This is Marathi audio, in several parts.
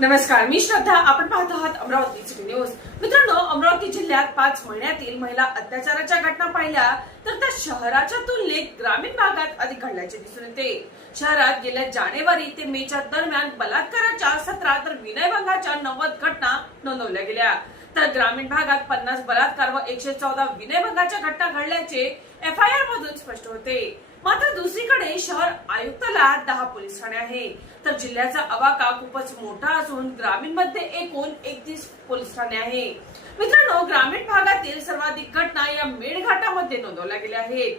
नमस्कार, मी श्रद्धा. आपण पाहत आहात अमरावती सिटी न्यूज. मित्रांनो, अमरावती जिल्ह्यात 5 महिन्यातील महिला अत्याचाराच्या घटना पाहिल्या तर त्या शहराच्या तुलनेत ग्रामीण भागात अधिक घडल्याचे दिसून येते. शहरात गेल्या जानेवारी ते मेच्या दरम्यान बलात्काराच्या 17 तर विनयभंगाच्या 90 घटना नोंदवल्या गेल्या. तर ग्रामीण भागात 50 बलात्कार व 114 विनयभंगाच्या घटना घडल्याचे FIR मधून स्पष्ट होते. मात्र दुसरीकडे शहर आयुक्तालयात 10 पोलीस ठाणे आहे. तर जिल्ह्याचा आवाका खूपच मोठा असून ग्रामीण मध्ये एकूण 31 पोलीस ठाणे आहे. मित्रांनो, ग्रामीण भागातील सर्वाधिक घटना या मेळघाटामध्ये नोंदवल्या गेल्या आहेत.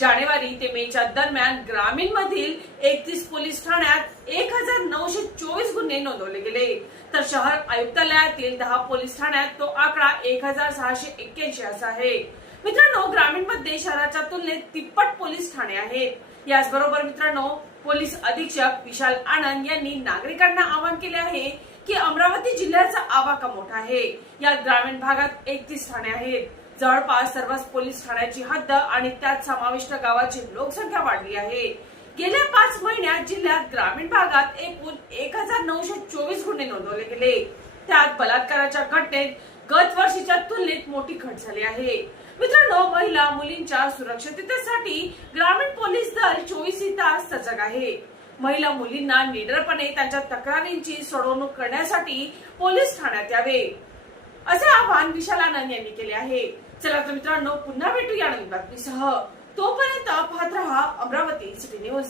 जानेवारी ते मेच्या दरम्यान ग्रामीण मधील 31 पोलीस ठाण्यात 1924 गुन्हे नोंदवले गेले. तर शहर आयुक्तालयातील 10 पोलीस ठाण्यात तो आकडा 1681 असा आहे. मित्रांनो, ग्रामीण मध्ये शहराच्या तुलनेत तिप्पट पोलीस ठाणे आहेत. याचबरोबर मित्रांनो, पोलीस अधीक्षक विशाल आनंद यांनी नागरिकांना आवाहन केले आहे की अमरावती जिल्ह्याचा आवाका मोठा आहे. यात ग्रामीण भागात 31 ठाणे आहेत. जवळपास सर्वच पोलीस ठाण्याची हद्द आणि त्यात समाविष्ट गावाची लोकसंख्या वाढली आहे. गेल्या 5 महिन्यात जिल्ह्यात ग्रामीण भागात एकूण 1924 गुन्हे नोंदवले गेले. त्यात बलात्काराच्या घटनेत गत वर्षीच्या तुलनेत मोठी घट झाली आहे. मित्रांनो, महिला मुलींच्या सुरक्षिततेसाठी ग्रामीण पोलीस दल 24 तास सजग आहे. महिला मुलींना निडरपणे त्यांच्या तक्रारींची सोडवणूक करण्यासाठी पोलीस ठाण्यात यावे, असे आवाहन विशाल आनंद यांनी केले आहे. चला तर मित्रांनो, पुन्हा भेटूया नवीन बातमीसह. तोपर्यंत पाहत रहा अमरावती सिटी न्यूज.